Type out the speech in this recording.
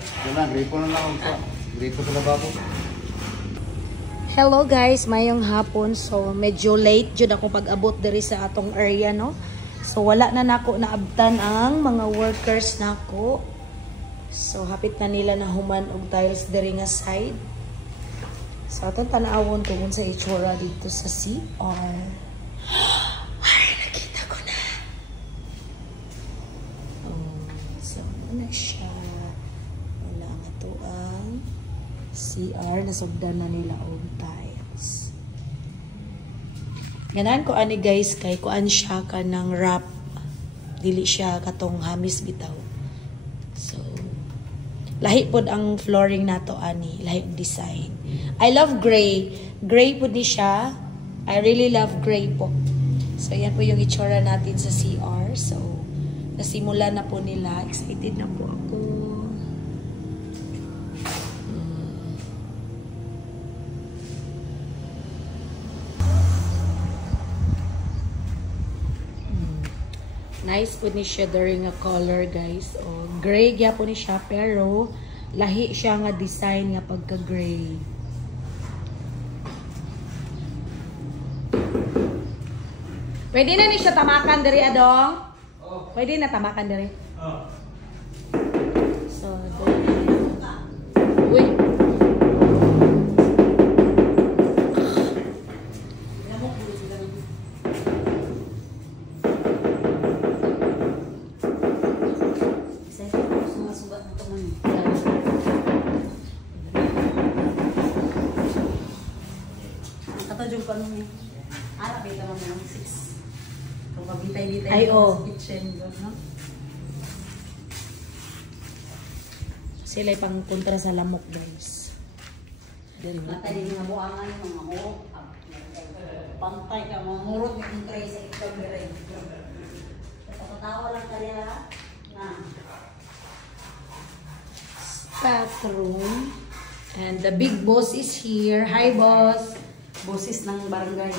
Wala, gripo na lang ako. Gripo sa lababo. Hello guys, mayong hapon. So medyo late jud ako pag-abot diri sa atong area, no. So wala na nako naabtan ang mga workers nako. So hapit na nila na human og tiles diri nga side. So atong tan-awon tungod sa itsura dito sa CR. Ay, nakita ko na. Oh, so ano siya? Wala ang ato ang CR, nasugdan na nila og tiles. Ganan ko ani guys, kay kuan siya kanang wrap. Dili siya katong hamis bitaw. So lahi pod ang flooring nato ani, lahi design. I love gray. Gray po ni siya. I really love gray po. So yan po yung itsura natin sa CR. So nasimula na po nila. Excited na po ako. Nice po ni siya during a color guys. O, gray kaya po ni siya pero lahi siya nga design nga pagka-gray. Pwede na ni siya tamakan diri adong? Oh. Pwede na tamakan diri. Oh. So, uy. Katajong pa nung harap ito naman ng 6. Kung mabitay-bitay ay, oh. Kitchen, no? Sila pang kontra sa lamok guys. Natay din nga buangan yung mga murot. Pantay ka, mga murot yung tray sa itlog rin. Patatawa lang kaya na. Bathroom. And the big boss is here. Hi boss. Boses ng barangay.